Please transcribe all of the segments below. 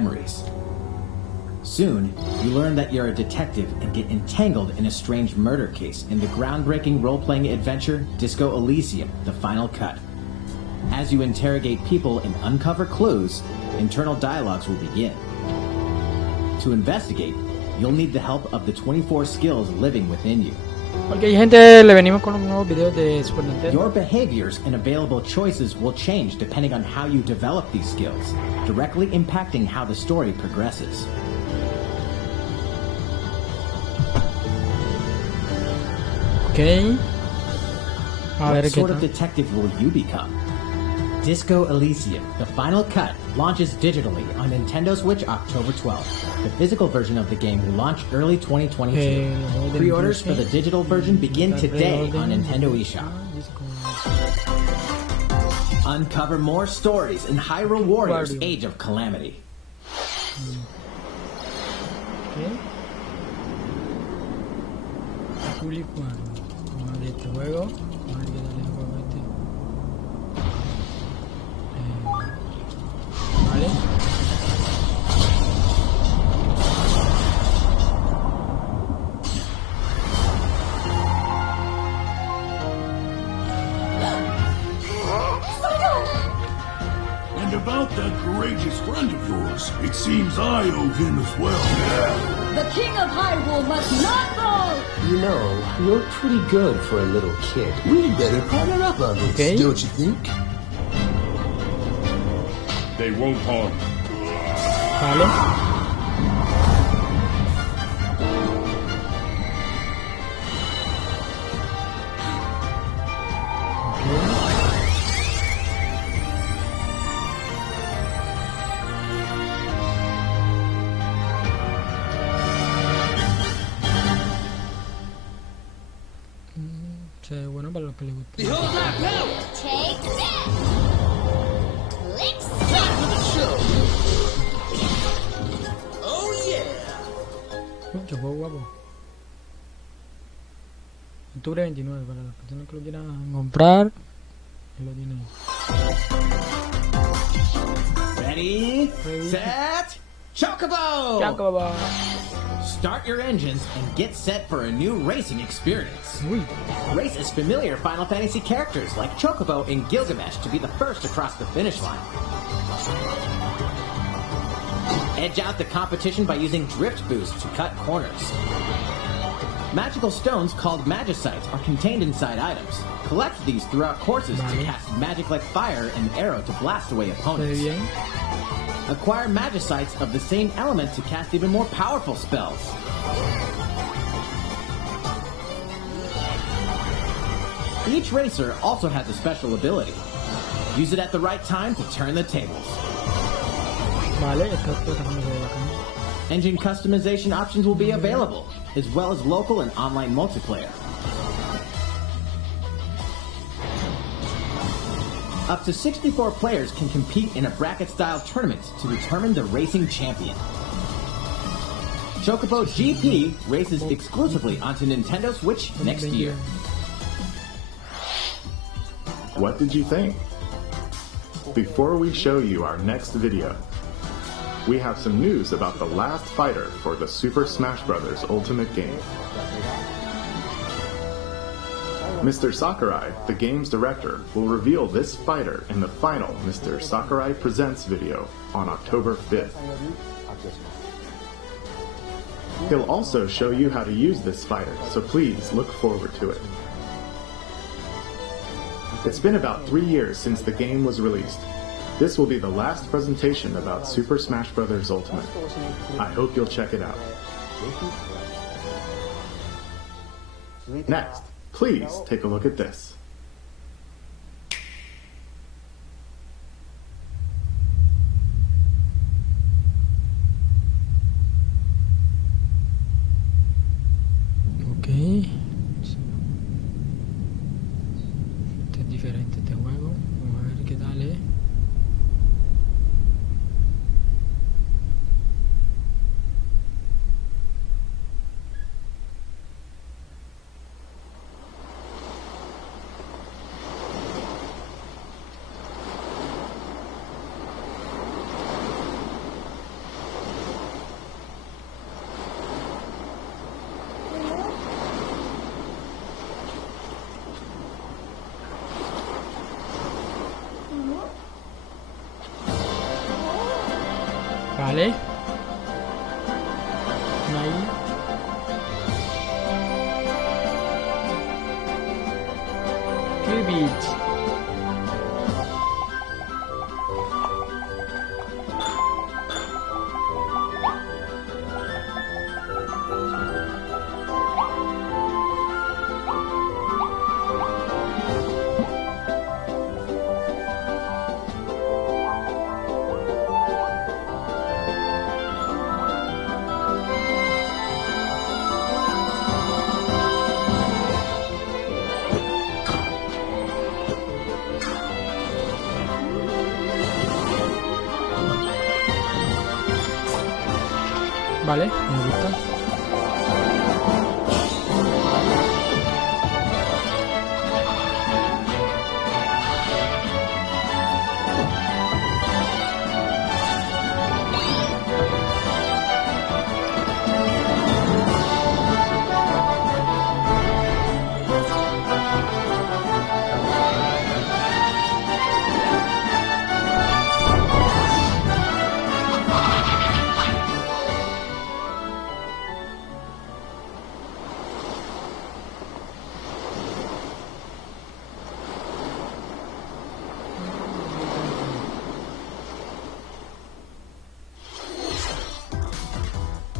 memories. Soon, you learn that you're a detective and get entangled in a strange murder case in the groundbreaking role-playing adventure Disco Elysium: The Final Cut. As you interrogate people and uncover clues, internal dialogues will begin. To investigate, you'll need the help of the 24 skills living within you. Ok, gente, le venimos con los nuevos videos de Super Nintendo. Your behaviors and available choices will change depending on how you develop these skills, directly impacting how the story progresses. Ok. A ver What qué sort of tal. detective will you become? Disco Elysium: The Final Cut launches digitally on Nintendo Switch October 12th. The physical version of the game will launch early 2022. Pre-orders for the digital version begin today on Nintendo eShop. Uncover more stories in Hyrule Warriors: Age of Calamity. Ok. Público. Vamos a abrir este juego. Vamos a ver qué tal el juego este. Vale. And about that courageous friend of yours, it seems I owe him as well. The King of Hyrule must not fall! You know, you're pretty good for a little kid. We'd better partner up on this, Okay. don't you think? They won't harm. Vale. Se ve bueno para los que les gusta. Behold our power! Take that! Let's Time for the show! Oh yeah! Mucho juego guapo. Octubre 29 para las personas que lo quieran comprar. Ahí lo tienen. Ready, set, Chocobo! Chocobo. Start your engines and get set for a new racing experience. Uy. Race as familiar Final Fantasy characters like Chocobo and Gilgamesh to be the first across the finish line. Edge out the competition by using drift boost to cut corners. Magical stones called Magicites are contained inside items. Collect these throughout courses to cast magic like fire and arrow to blast away Se ve opponents. bien. Acquire Magicites of the same element to cast even more powerful spells. Each racer also has a special ability. Use it at the right time to turn the tables. Vale, esto está como se ve bacán. Engine customization options will be available, as well as local and online multiplayer. Up to 64 players can compete in a bracket-style tournament to determine the racing champion. Chocobo GP races exclusively onto Nintendo Switch next year. What did you think? Before we show you our next video, we have some news about the last fighter for the Super Smash Bros. Ultimate game. Mr. Sakurai, the game's director, will reveal this fighter in the final Mr. Sakurai Presents video on October 5th. He'll also show you how to use this fighter, so please look forward to it. It's been about 3 years since the game was released. This will be the last presentation about Super Smash Bros. Ultimate. I hope you'll check it out. Next, please take a look at this. Ok. Este es diferente este juego. Vamos a ver qué tal es. Vale. Ahí. Kirby. Vale, me gusta.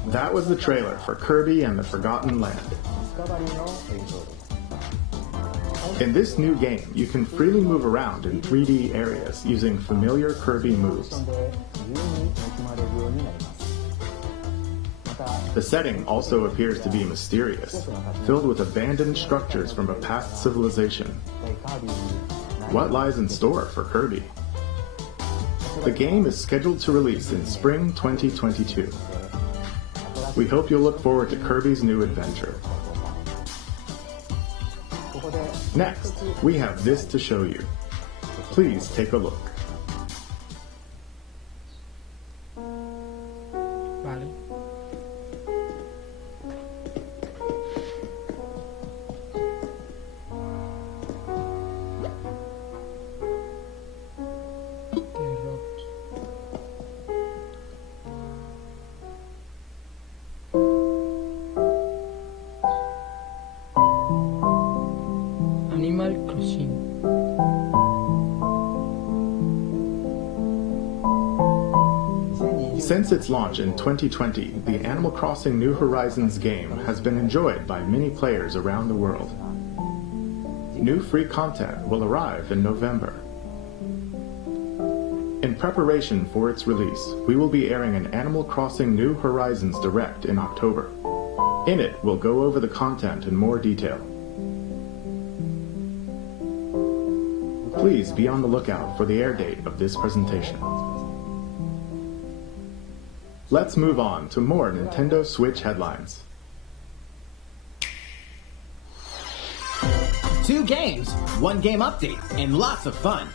That was the trailer for Kirby and the Forgotten Land. In this new game, you can freely move around in 3D areas using familiar Kirby moves. The setting also appears to be mysterious, filled with abandoned structures from a past civilization. What lies in store for Kirby? The game is scheduled to release in spring 2022. We hope you'll look forward to Kirby's new adventure. Next, we have this to show you. Please take a look. Vale. Animal Crossing. Since its launch in 2020, the Animal Crossing New Horizons game has been enjoyed by many players around the world. New free content will arrive in November. In preparation for its release, we will be airing an Animal Crossing New Horizons Direct in October. In it, we'll go over the content in more detail. Please be on the lookout for the air date of this presentation. Let's move on to more Nintendo Switch headlines. 2 games, 1 game update, and lots of fun.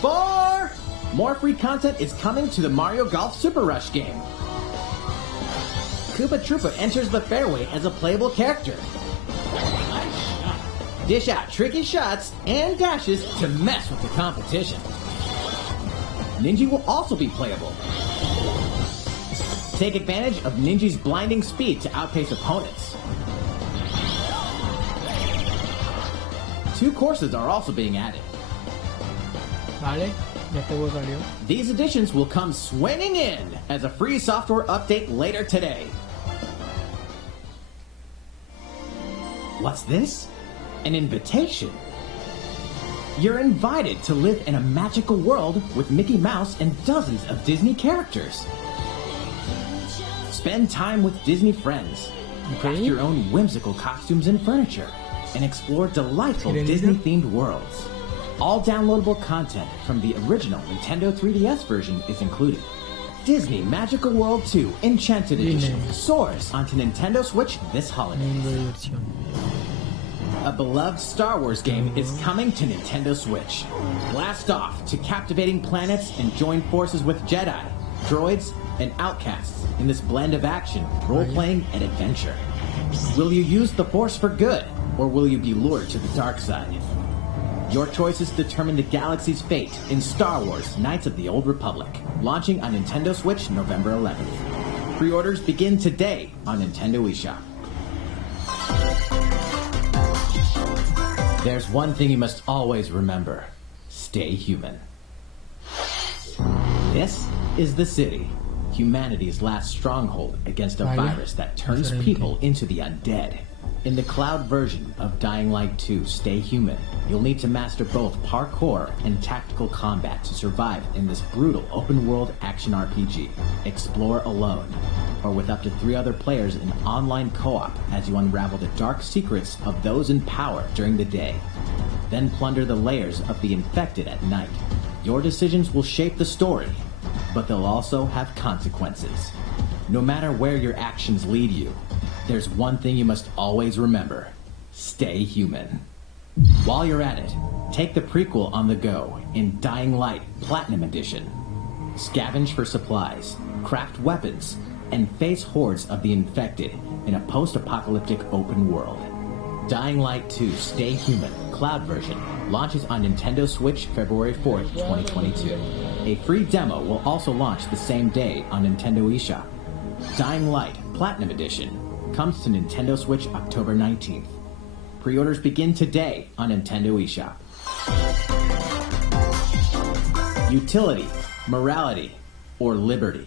4! More free content is coming to the Mario Golf Super Rush game. Koopa Troopa enters the fairway as a playable character. Dish out tricky shots and dashes to mess with the competition. Ninja will also be playable. Take advantage of Ninja's blinding speed to outpace opponents. 2 courses are also being added. Vale, ya todo salió. These additions will come swinging in as a free software update later today. What's this? An invitation. You're invited to live in a magical world with Mickey Mouse and dozens of Disney characters. Spend time with Disney friends. Craft your own whimsical costumes and furniture, and explore delightful Disney-themed worlds. All downloadable content from the original Nintendo 3DS version is included. Disney Magical World 2 Enchanted Edition soars onto Nintendo Switch this holiday. A beloved Star Wars game is coming to Nintendo Switch. Blast off to captivating planets and join forces with Jedi, droids, and outcasts in this blend of action, role-playing, and adventure. Will you use the Force for good, or will you be lured to the dark side? Your choices determine the galaxy's fate in Star Wars Knights of the Old Republic, launching on Nintendo Switch November 11th. Pre-orders begin today on Nintendo eShop. There's one thing you must always remember. Stay human. This is the city, humanity's last stronghold against a virus that turns people into the undead. In the cloud version of Dying Light 2 Stay Human, you'll need to master both parkour and tactical combat to survive in this brutal open-world action RPG. Explore alone, or with up to 3 other players in online co-op as you unravel the dark secrets of those in power during the day. Then plunder the layers of the infected at night. Your decisions will shape the story, but they'll also have consequences. No matter where your actions lead you, there's one thing you must always remember. Stay human. While you're at it, take the prequel on the go in Dying Light Platinum Edition. Scavenge for supplies, craft weapons, and face hordes of the infected in a post-apocalyptic open world. Dying Light 2 Stay Human Cloud version launches on Nintendo Switch February 4th, 2022. A free demo will also launch the same day on Nintendo eShop. Dying Light Platinum Edition comes to Nintendo Switch October 19th. Pre-orders begin today on Nintendo eShop. Utility, morality, or liberty.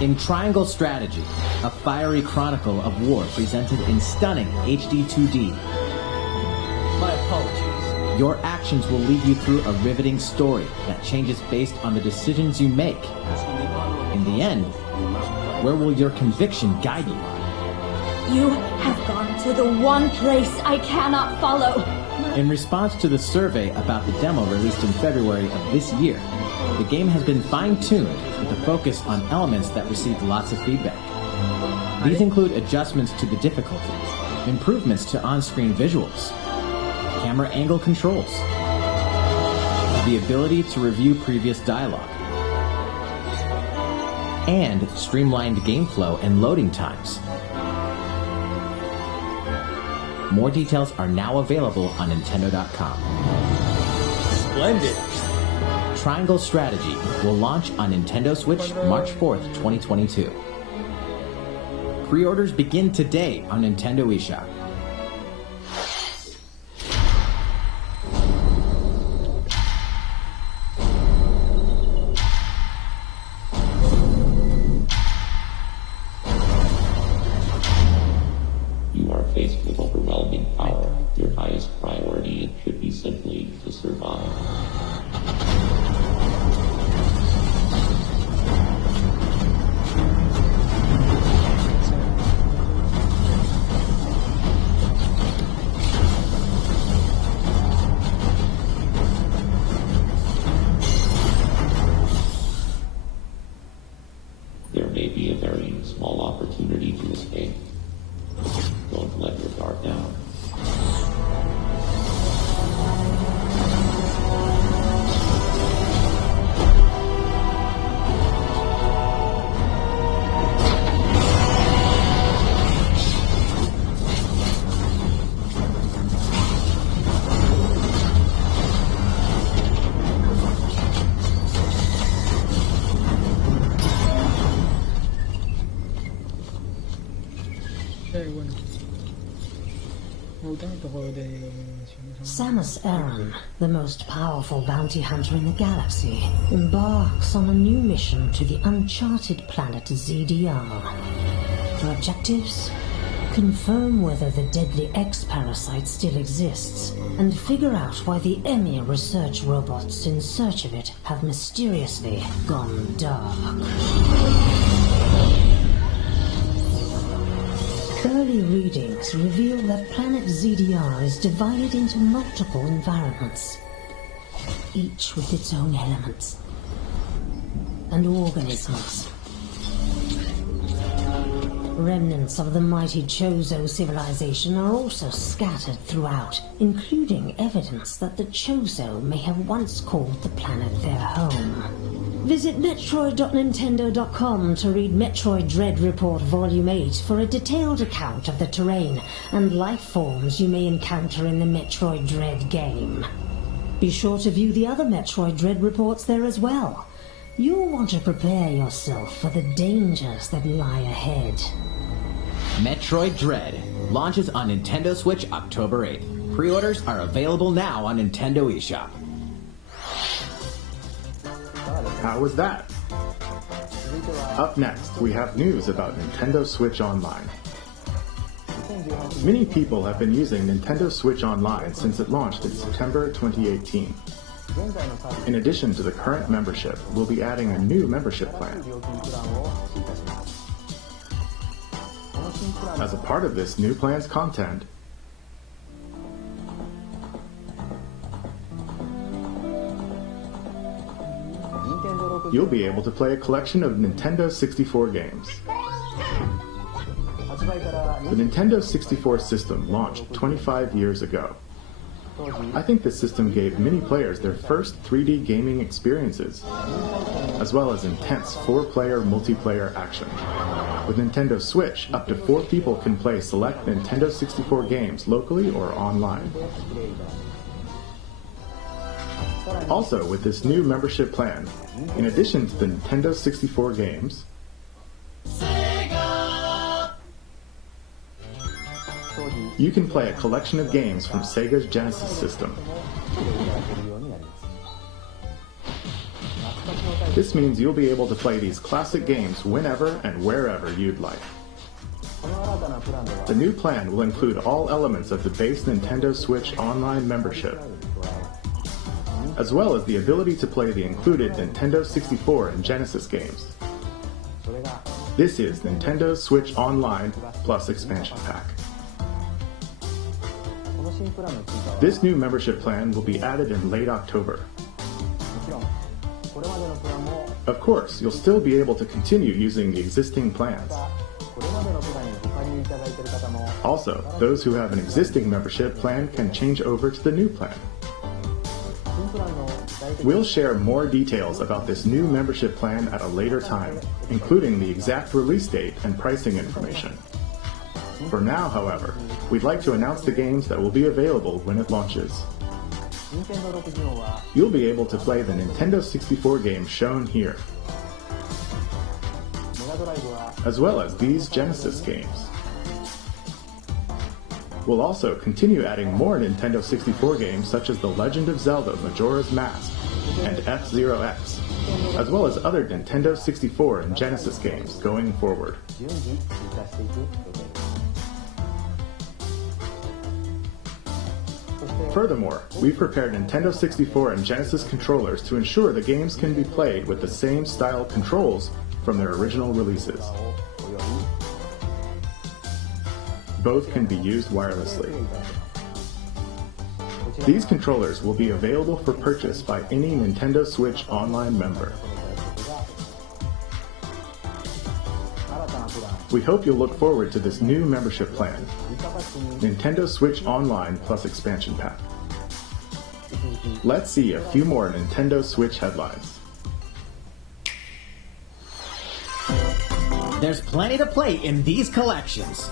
In Triangle Strategy, a fiery chronicle of war presented in stunning HD 2D. My apologies. Your actions will lead you through a riveting story that changes based on the decisions you make. In the end, where will your conviction guide you? You have gone to the one place I cannot follow. In response to the survey about the demo released in February of this year, the game has been fine-tuned with a focus on elements that received lots of feedback. These include adjustments to the difficulty, improvements to on-screen visuals, camera angle controls, the ability to review previous dialogue, and streamlined game flow and loading times. More details are now available on Nintendo.com. Splendid. Triangle Strategy will launch on Nintendo Switch March 4th, 2022. Pre-orders begin today on Nintendo eShop. You are faced with overwhelming power. Your highest priority should be simply to survive. There may be a very small opportunity to escape. Don't let your guard down. Bueno. Me gustan estos juegos de misión. Samus Aran, the most powerful bounty hunter in the galaxy, embarks on a new mission to the uncharted planet ZDR. Her objectives? Confirm whether the deadly X-parasite still exists, and figure out why the Emir research robots in search of it have mysteriously gone dark. Early readings reveal that planet ZDR is divided into multiple environments, each with its own elements and organisms. Remnants of the mighty Chozo civilization are also scattered throughout, including evidence that the Chozo may have once called the planet their home. Visit Metroid.Nintendo.com to read Metroid Dread Report Volume 8 for a detailed account of the terrain and life forms you may encounter in the Metroid Dread game. Be sure to view the other Metroid Dread reports there as well. You'll want to prepare yourself for the dangers that lie ahead. Metroid Dread launches on Nintendo Switch October 8th. Pre-orders are available now on Nintendo eShop. How was that? Up next, we have news about Nintendo Switch Online. Many people have been using Nintendo Switch Online since it launched in September 2018. In addition to the current membership, we'll be adding a new membership plan. As a part of this new plan's content, you'll be able to play a collection of Nintendo 64 games. The Nintendo 64 system launched 25 years ago. I think this system gave many players their first 3D gaming experiences, as well as intense 4-player multiplayer action. With Nintendo Switch, up to 4 people can play select Nintendo 64 games locally or online. Also, with this new membership plan, in addition to the Nintendo 64 games, you can play a collection of games from Sega's Genesis system. This means you'll be able to play these classic games whenever and wherever you'd like. The new plan will include all elements of the base Nintendo Switch Online membership, as well as the ability to play the included Nintendo 64 and Genesis games. This is Nintendo Switch Online plus Expansion Pack. This new membership plan will be added in late October. Of course, you'll still be able to continue using the existing plans. Also, those who have an existing membership plan can change over to the new plan. We'll share more details about this new membership plan at a later time, including the exact release date and pricing information. For now, however, we'd like to announce the games that will be available when it launches. You'll be able to play the Nintendo 64 games shown here, as well as these Genesis games. We'll also continue adding more Nintendo 64 games such as The Legend of Zelda Majora's Mask and F-Zero X, as well as other Nintendo 64 and Genesis games going forward. Furthermore, we've prepared Nintendo 64 and Genesis controllers to ensure the games can be played with the same style controls from their original releases. Both can be used wirelessly. These controllers will be available for purchase by any Nintendo Switch Online member. We hope you'll look forward to this new membership plan, Nintendo Switch Online plus Expansion Pack. Let's see a few more Nintendo Switch headlines. There's plenty to play in these collections.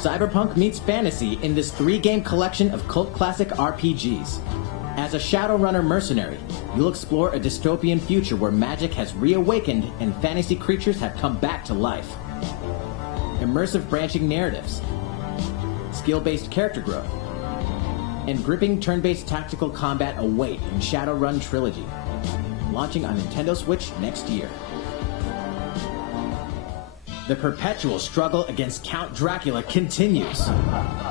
Cyberpunk meets fantasy in this 3-game collection of cult classic RPGs. As a Shadowrunner mercenary, you'll explore a dystopian future where magic has reawakened and fantasy creatures have come back to life. Immersive branching narratives, skill-based character growth, and gripping turn-based tactical combat await in Shadowrun Trilogy, launching on Nintendo Switch next year. The perpetual struggle against Count Dracula continues.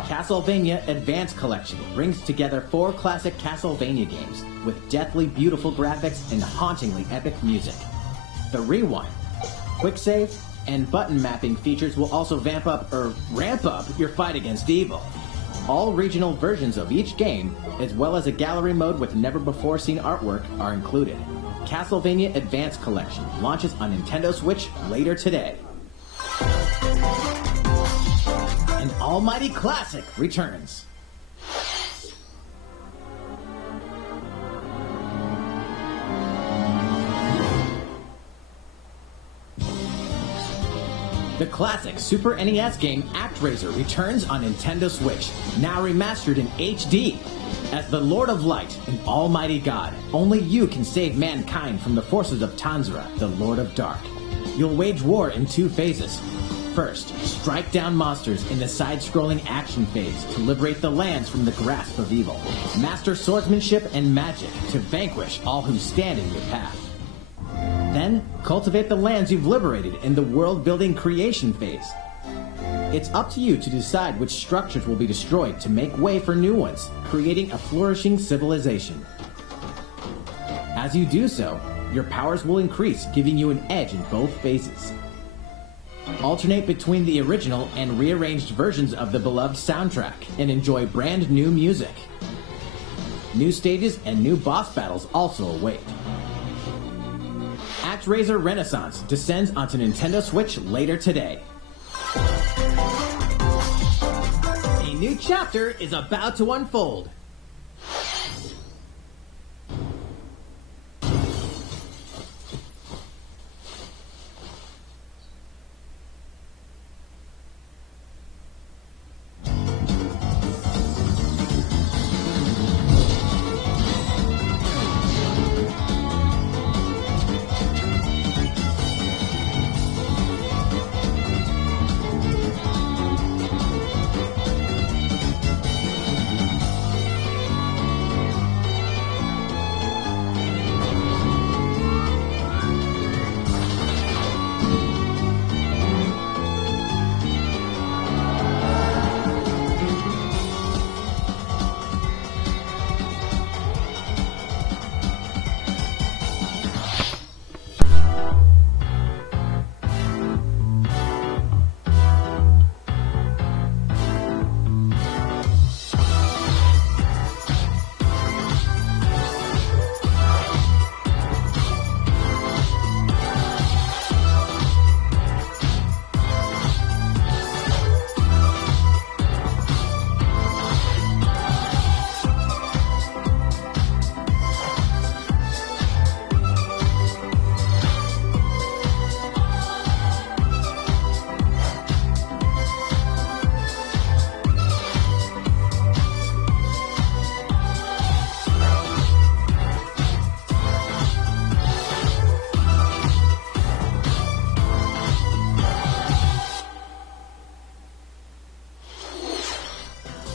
Castlevania Advance Collection brings together 4 classic Castlevania games with deathly beautiful graphics and hauntingly epic music. The Rewind, Quick Save, and button mapping features will also ramp up your fight against evil. All regional versions of each game, as well as a gallery mode with never-before-seen artwork, are included. Castlevania Advance Collection launches on Nintendo Switch later today. An almighty classic returns. The classic Super NES game ActRaiser returns on Nintendo Switch, now remastered in HD. As the Lord of Light and Almighty God, only you can save mankind from the forces of Tanzra, the Lord of Dark. You'll wage war in 2 phases. First, strike down monsters in the side-scrolling action phase to liberate the lands from the grasp of evil. Master swordsmanship and magic to vanquish all who stand in your path. Then, cultivate the lands you've liberated in the world-building creation phase. It's up to you to decide which structures will be destroyed to make way for new ones, creating a flourishing civilization. As you do so, your powers will increase, giving you an edge in both phases. Alternate between the original and rearranged versions of the beloved soundtrack and enjoy brand new music. New stages and new boss battles also await. ActRaiser Renaissance descends onto Nintendo Switch later today. A new chapter is about to unfold.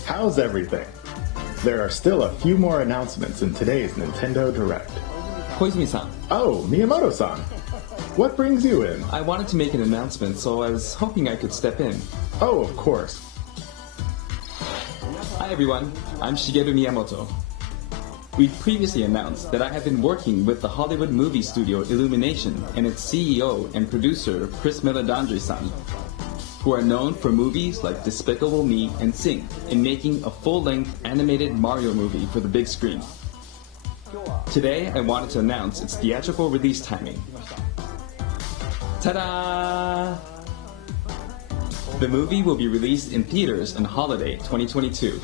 How's everything? There are still a few more announcements in today's Nintendo Direct. Koizumi-san, Oh, Miyamoto-san. What brings you in? I wanted to make an announcement, so I was hoping I could step in. Oh, of course. Hi everyone, I'm Shigeru Miyamoto. We previously announced that I have been working with the Hollywood movie studio Illumination and its CEO and producer Chris Meledandri-san, who are known for movies like Despicable Me and Sing, in making a full-length animated Mario movie for the big screen. Today, I wanted to announce its theatrical release timing. Ta-da! The movie will be released in theaters in holiday 2022.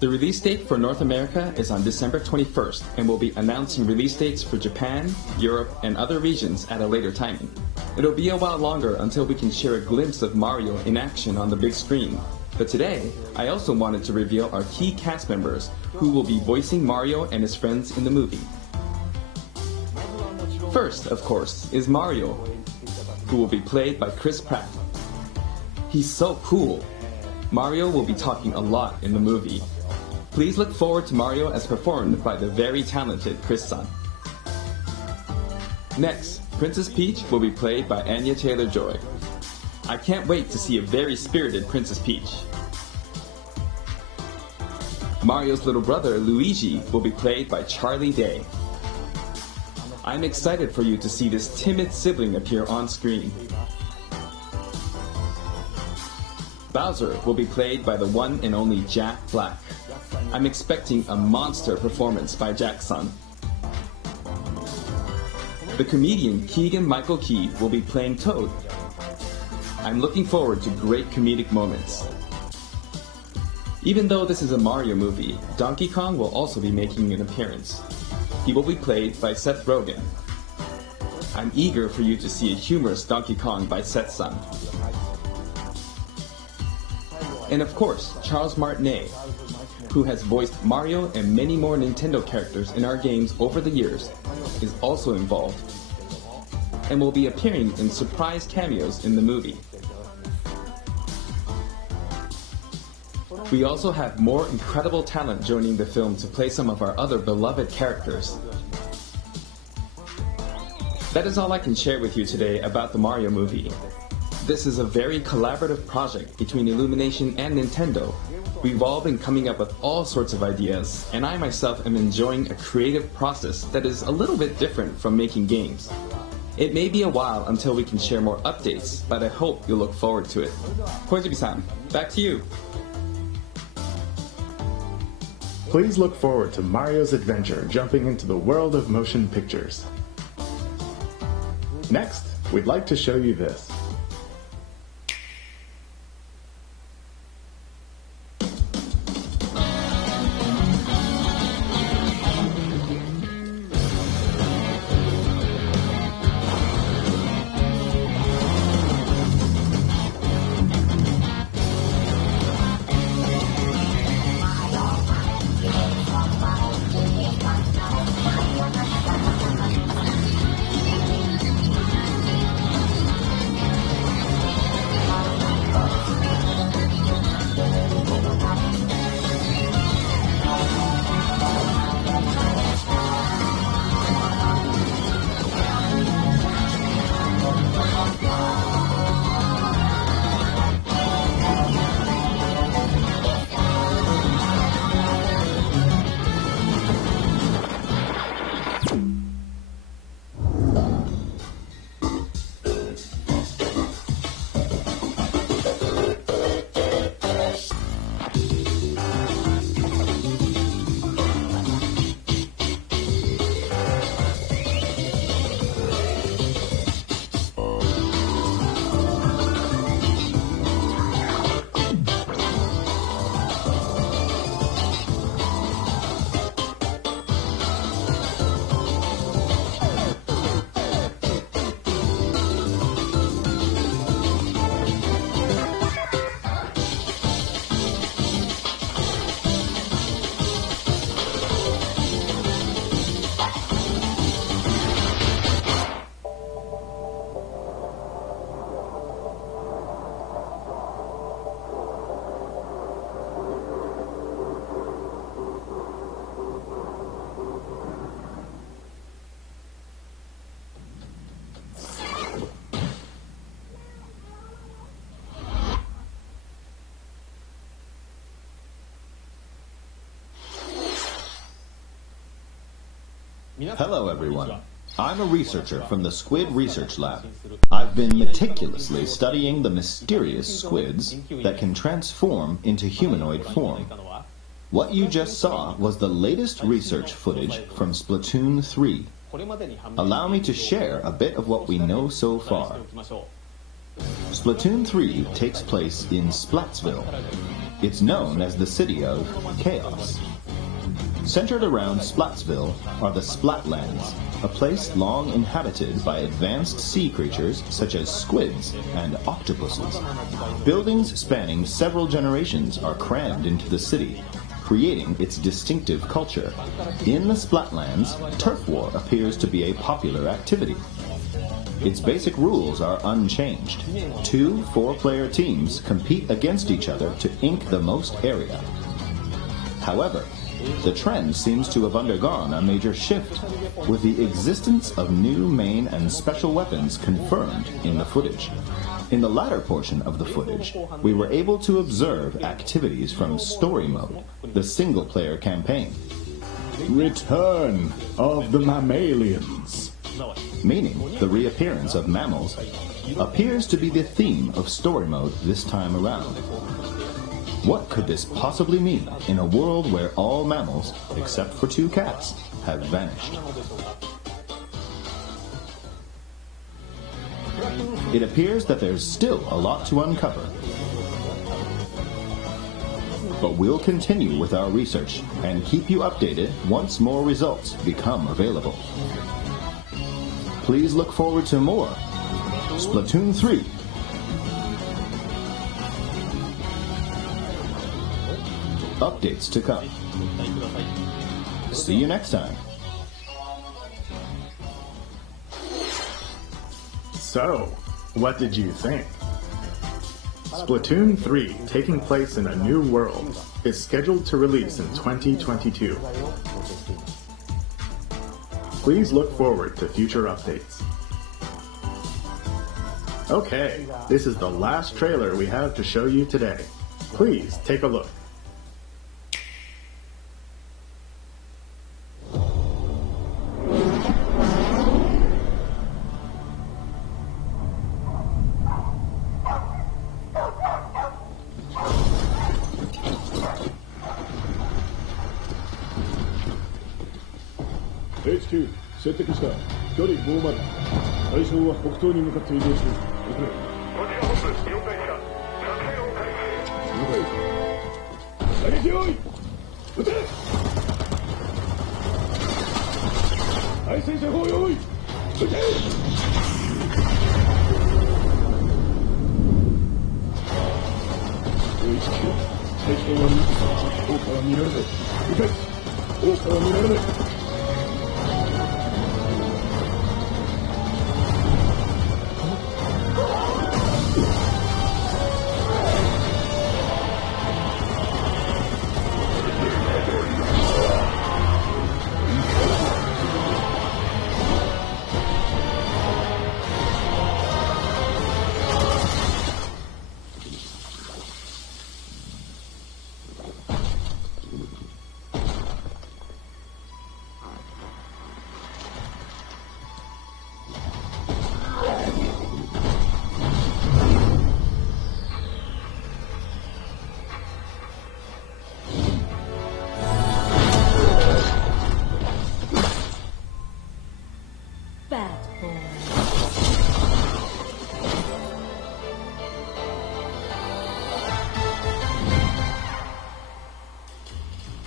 The release date for North America is on December 21st, and we'll be announcing release dates for Japan, Europe, and other regions at a later timing. It'll be a while longer until we can share a glimpse of Mario in action on the big screen. But today, I also wanted to reveal our key cast members who will be voicing Mario and his friends in the movie. First, of course, is Mario, who will be played by Chris Pratt. He's so cool. Mario will be talking a lot in the movie. Please look forward to Mario as performed by the very talented Chris-san. Next, Princess Peach will be played by Anya Taylor-Joy. I can't wait to see a very spirited Princess Peach. Mario's little brother, Luigi, will be played by Charlie Day. I'm excited for you to see this timid sibling appear on screen. Bowser will be played by the one and only Jack Black. I'm expecting a monster performance by Jack-san. The comedian Keegan-Michael Key will be playing Toad. I'm looking forward to great comedic moments. Even though this is a Mario movie, Donkey Kong will also be making an appearance. He will be played by Seth Rogen. I'm eager for you to see a humorous Donkey Kong by Setsun. And of course, Charles Martinet, who has voiced Mario and many more Nintendo characters in our games over the years, is also involved and will be appearing in surprise cameos in the movie. We also have more incredible talent joining the film to play some of our other beloved characters. That is all I can share with you today about the Mario movie. This is a very collaborative project between Illumination and Nintendo. We've all been coming up with all sorts of ideas, and I myself am enjoying a creative process that is a little bit different from making games. It may be a while until we can share more updates, but I hope you'll look forward to it. Koizuki-san, back to you. Please look forward to Mario's adventure jumping into the world of motion pictures. Next, we'd like to show you this. Hello everyone. I'm a researcher from the Squid Research Lab. I've been meticulously studying the mysterious squids that can transform into humanoid form. What you just saw was the latest research footage from Splatoon 3. Allow me to share a bit of what we know so far. Splatoon 3 takes place in Splatsville. It's known as the City of Chaos. Centered around Splatsville are the Splatlands, a place long inhabited by advanced sea creatures such as squids and octopuses. Buildings spanning several generations are crammed into the city, creating its distinctive culture. In the Splatlands, turf war appears to be a popular activity. Its basic rules are unchanged. 2 4-player teams compete against each other to ink the most area. However, the trend seems to have undergone a major shift, with the existence of new main and special weapons confirmed in the footage. In the latter portion of the footage, we were able to observe activities from Story Mode, the single-player campaign. Return of the mammalians. Meaning the reappearance of mammals appears to be the theme of Story Mode this time around. What could this possibly mean in a world where all mammals, except for 2 cats, have vanished? It appears that there's still a lot to uncover. But we'll continue with our research and keep you updated once more results become available. please look forward to more Splatoon 3. Updates to come. See you next time. So, what did you think? Splatoon 3, taking place in a new world, is scheduled to release in 2022. Please look forward to future updates. Okay, this is the last trailer we have to show you today. Please take a look. HQ 接敵した距離50対象は北東に向かって移動している送れこちら本部了解した作戦を開始了解射撃用意撃て対戦車砲用意撃てHQ 対象は2王から見られない理解王から見られない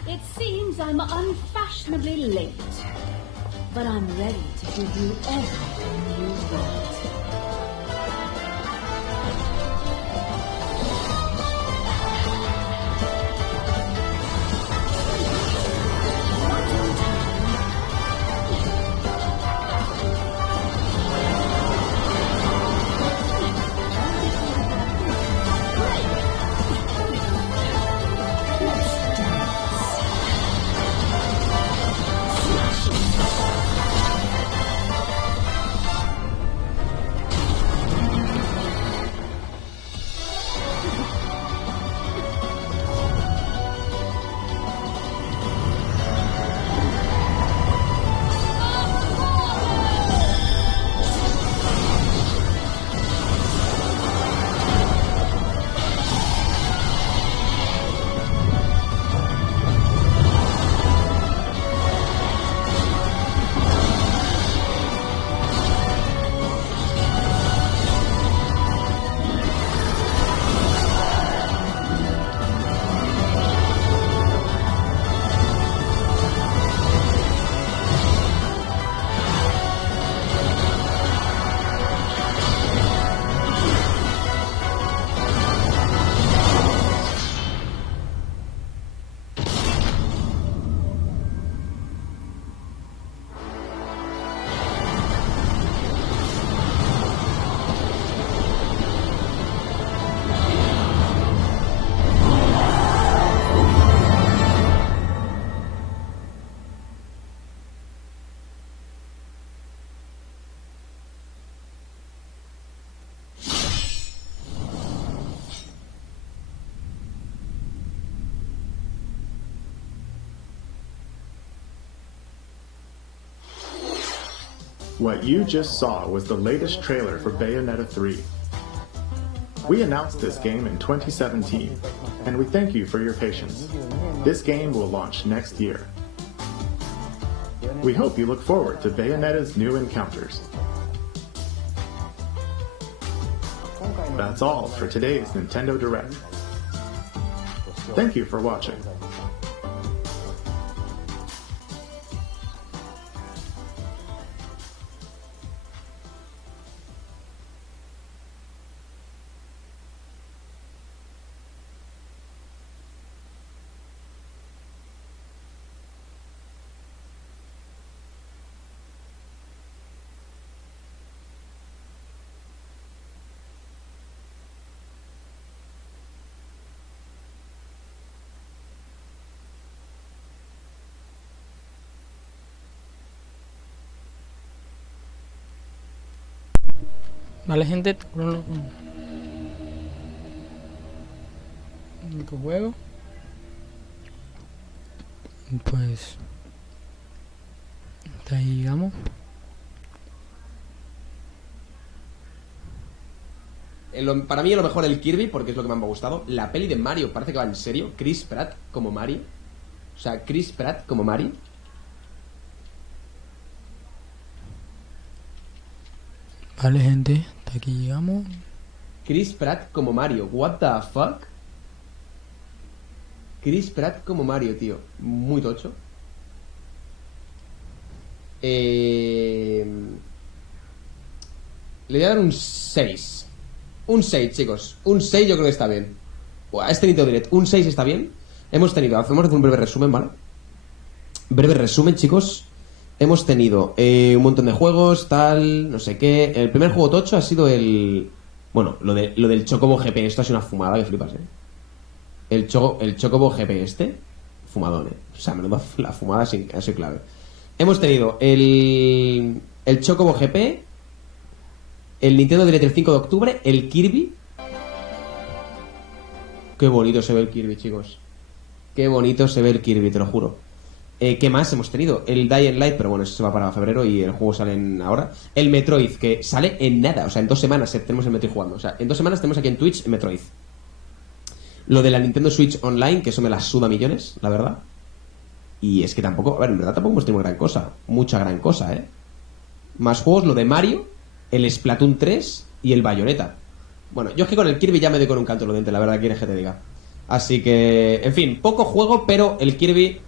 It seems I'm unfashionably late, but I'm ready to give you everything you want. What you just saw was the latest trailer for Bayonetta 3. We announced this game in 2017, and we thank you for your patience. This game will launch next year. We hope you look forward to Bayonetta's new encounters. That's all for today's Nintendo Direct. Thank you for watching. Vale, gente, un único juego. Pues hasta ahí llegamos. Para mí lo mejor el Kirby, porque es lo que más me ha gustado. La peli de Mario parece que va en serio. Chris Pratt como Mario. O sea, Chris Pratt como Mario. Vale, gente, hasta aquí llegamos. Chris Pratt como Mario. What the fuck? Chris Pratt como Mario, tío. Muy tocho. Le voy a dar un 6. Un 6, chicos. Un 6 yo creo que está bien. Este Nintendo Direct, un 6 está bien. Hemos tenido, hacemos un breve resumen, ¿vale? Breve resumen, chicos. Hemos tenido un montón de juegos, tal, no sé qué. El primer juego tocho ha sido el... Bueno, lo del Chocobo GP. Esto ha sido una fumada que flipas, El Chocobo GP este, fumadón, O sea, menudo, la fumada ha sido clave. Hemos tenido el Chocobo GP, el Nintendo Direct el 5 de octubre, el Kirby. Qué bonito se ve el Kirby, chicos. Qué bonito se ve el Kirby, te lo juro. ¿Qué más hemos tenido? El Dying Light, pero bueno, eso se va para febrero y el juego sale ahora. El Metroid, que sale en nada. O sea, en 2 semanas tenemos el Metroid jugando. O sea, en 2 semanas tenemos aquí en Twitch el Metroid. Lo de la Nintendo Switch Online, que eso me la suda millones, la verdad. Y es que tampoco, a ver, en verdad tampoco hemos tenido gran cosa. Mucha gran cosa, Más juegos, lo de Mario, el Splatoon 3 y el Bayonetta. Bueno, yo es que con el Kirby ya me doy con un canto en los dientes, la verdad, quieres que te diga. Así que, en fin, poco juego, pero el Kirby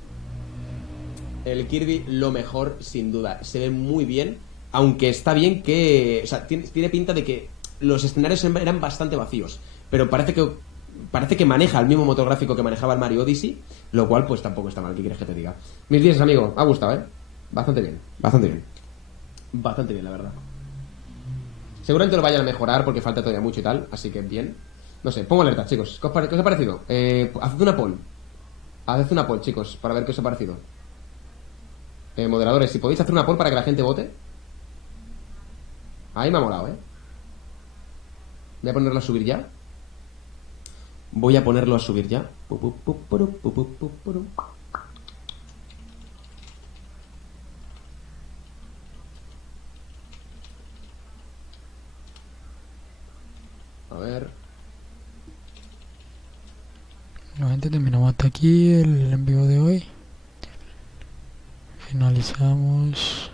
lo mejor, sin duda. Se ve muy bien, aunque está bien que... O sea, tiene pinta de que los escenarios eran bastante vacíos, pero parece que maneja el mismo motor gráfico que manejaba el Mario Odyssey, lo cual pues tampoco está mal, ¿qué quieres que te diga? Mis 10, amigo, ha gustado, Bastante bien, bastante bien. Bastante bien, la verdad. Seguramente lo vayan a mejorar porque falta todavía mucho y tal, así que bien. No sé, pongo alerta, chicos. ¿Qué os ha parecido? Haced una poll. Haced una poll, chicos, para ver qué os ha parecido. Moderadores, si podéis hacer una poll para que la gente vote. Ahí me ha molado, Voy a ponerlo a subir ya. Voy a ponerlo a subir ya. A ver. Bueno, gente, terminamos hasta aquí el envío de hoy. Finalizamos.